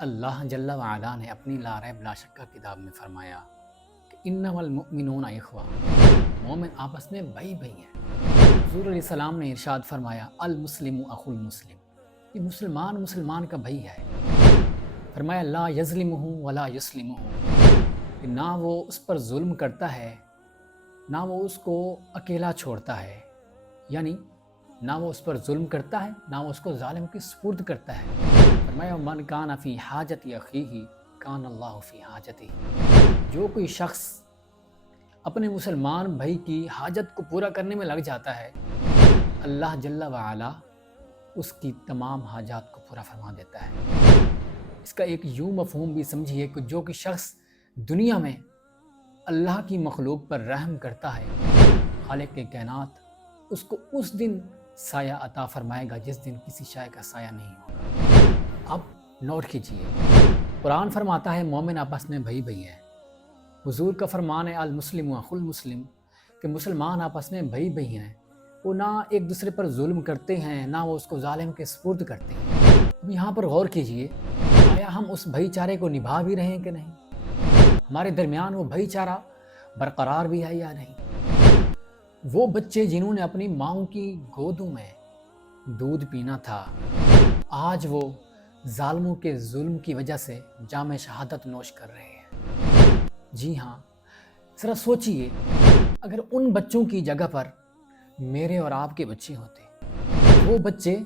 اللہ جل وعلا نے اپنی لا ریب لا شک کتاب میں فرمایا کہ انما المؤمنون اخوہ، مومن آپس میں بھائی بھائی ہیں۔ حضور علیہ السلام نے ارشاد فرمایا المسلم اخو المسلم، یہ مسلمان کا بھائی ہے۔ فرمایا لا یظلمہ ولا یسلمہ، کہ نہ وہ اس پر ظلم کرتا ہے نہ وہ اس کو اکیلا چھوڑتا ہے، یعنی نہ وہ اس پر ظلم کرتا ہے نہ وہ اس کو ظالم کی سپرد کرتا ہے۔ فرمایا من کان فی حاجت اخیہ کان اللہ فی حاجتہ، جو کوئی شخص اپنے مسلمان بھائی کی حاجت کو پورا کرنے میں لگ جاتا ہے، اللہ جل وعلا اس کی تمام حاجات کو پورا فرما دیتا ہے۔ اس کا ایک یوں مفہوم بھی سمجھیے کہ جو کہ شخص دنیا میں اللہ کی مخلوق پر رحم کرتا ہے، خالق کے کائنات اس کو اس دن سایہ عطا فرمائے گا جس دن کسی شے کا سایہ نہیں ہوگا۔ اب نوٹ کیجئے، قرآن فرماتا ہے مومن آپس میں بھائی بھائی ہیں۔ حضور کا فرمان ہے المسلم اخو المسلم، کہ مسلمان آپس میں بھائی بھائی ہیں، وہ نہ ایک دوسرے پر ظلم کرتے ہیں نہ وہ اس کو ظالم کے سپرد کرتے ہیں۔ اب یہاں پر غور کیجئے، آیا ہم اس بھائی چارے کو نبھا بھی رہے ہیں کہ نہیں؟ ہمارے درمیان وہ بھائی چارہ برقرار بھی ہے یا نہیں؟ وہ بچے جنہوں نے اپنی ماؤں کی گودوں میں دودھ پینا تھا، آج وہ ظالموں کے ظلم کی وجہ سے جام شہادت نوش کر رہے ہیں۔ جی ہاں، ذرا سوچئے، اگر ان بچوں کی جگہ پر میرے اور آپ کے بچے ہوتے، وہ بچے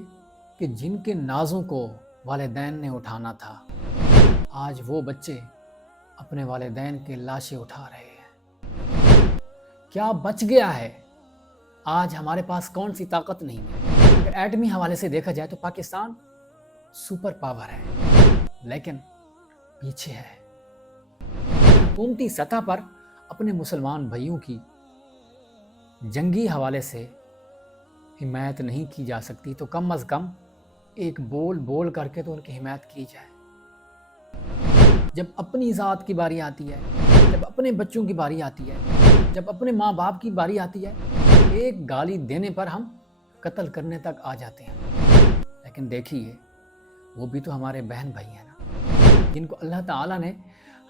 کہ جن کے نازوں کو والدین نے اٹھانا تھا، آج وہ بچے اپنے والدین کے لاشیں اٹھا رہے ہیں۔ کیا بچ گیا ہے؟ آج ہمارے پاس کون سی طاقت نہیں ہے؟ اگر ایٹمی حوالے سے دیکھا جائے تو پاکستان سپر پاور ہے، لیکن پیچھے ہے۔ حکومتی سطح پر اپنے مسلمان بھائیوں کی جنگی حوالے سے حمایت نہیں کی جا سکتی، تو کم از کم ایک بول کر کے تو ان کی حمایت کی جائے۔ جب اپنی ذات کی باری آتی ہے، جب اپنے بچوں کی باری آتی ہے، جب اپنے ماں باپ کی باری آتی ہے، ایک گالی دینے پر ہم قتل کرنے تک آ جاتے ہیں۔ لیکن دیکھیے، وہ بھی تو ہمارے بہن بھائی ہیں نا، جن کو اللہ تعالیٰ نے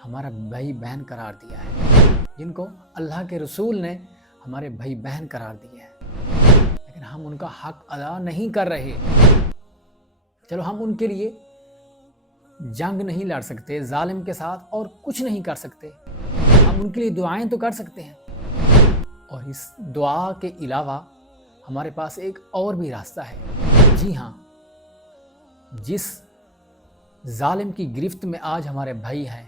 ہمارا بھائی بہن قرار دیا ہے، جن کو اللہ کے رسول نے ہمارے بھائی بہن قرار دیا ہے، لیکن ہم ان کا حق ادا نہیں کر رہے۔ چلو ہم ان کے لیے جنگ نہیں لڑ سکتے ظالم کے ساتھ اور کچھ نہیں کر سکتے، ہم ان کے لیے دعائیں تو کر سکتے ہیں، اور اس دعا کے علاوہ ہمارے پاس ایک اور بھی راستہ ہے۔ جی ہاں، جس ظالم کی گرفت میں آج ہمارے بھائی ہیں،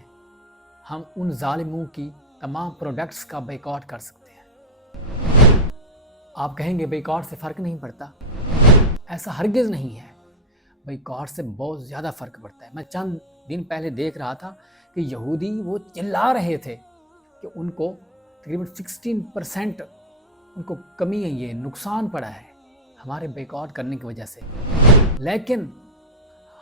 ہم ان ظالموں کی تمام پروڈکٹس کا بیکاٹ کر سکتے ہیں۔ آپ کہیں گے بیکاٹ سے فرق نہیں پڑتا، ایسا ہرگز نہیں ہے، بیکاٹ سے بہت زیادہ فرق پڑتا ہے۔ میں چند دن پہلے دیکھ رہا تھا کہ یہودی وہ چلا رہے تھے کہ ان کو تقریباً 16% ان کو کمی ہے، یہ نقصان پڑا ہے ہمارے بیکاٹ کرنے کی وجہ سے، لیکن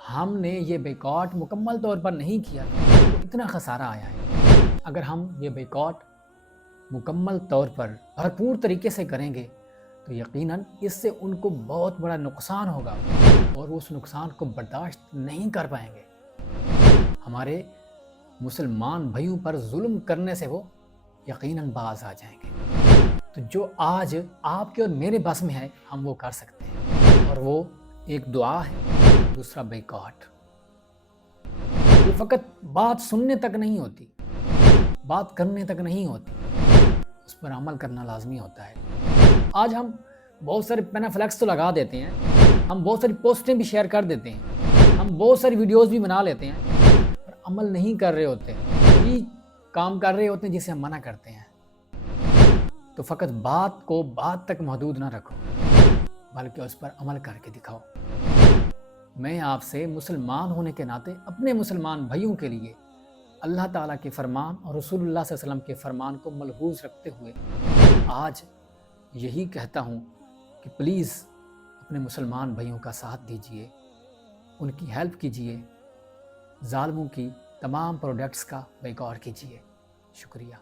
ہم نے یہ بیکاٹ مکمل طور پر نہیں کیا تو اتنا خسارہ آیا ہے۔ اگر ہم یہ بیکاٹ مکمل طور پر بھرپور طریقے سے کریں گے تو یقیناً اس سے ان کو بہت بڑا نقصان ہوگا، اور اس نقصان کو برداشت نہیں کر پائیں گے۔ ہمارے مسلمان بھائیوں پر ظلم کرنے سے وہ یقیناً باز آ جائیں گے۔ تو جو آج آپ کے اور میرے بس میں ہے ہم وہ کر سکتے ہیں، اور وہ ایک دعا ہے، دوسرا بیکاٹ۔ یہ فقط بات سننے تک نہیں ہوتی، بات کرنے تک نہیں ہوتی، اس پر عمل کرنا لازمی ہوتا ہے۔ آج ہم بہت سارے پینافلیکس تو لگا دیتے ہیں، ہم بہت ساری پوسٹیں بھی شیئر کر دیتے ہیں، ہم بہت ساری ویڈیوز بھی بنا لیتے ہیں، پر عمل نہیں کر رہے ہوتے، وہی کام کر رہے ہوتے ہیں جسے ہم منع کرتے ہیں۔ تو فقط بات کو بات تک محدود نہ رکھو، بلکہ اس پر عمل کر کے دکھاؤ۔ میں آپ سے مسلمان ہونے کے ناطے اپنے مسلمان بھائیوں کے لیے اللہ تعالیٰ کے فرمان اور رسول اللہ صلی اللہ علیہ وسلم کے فرمان کو ملحوظ رکھتے ہوئے آج یہی کہتا ہوں کہ پلیز اپنے مسلمان بھائیوں کا ساتھ دیجئے، ان کی ہیلپ کیجئے، ظالموں کی تمام پروڈکٹس کا بیکاٹ کیجئے۔ شکریہ۔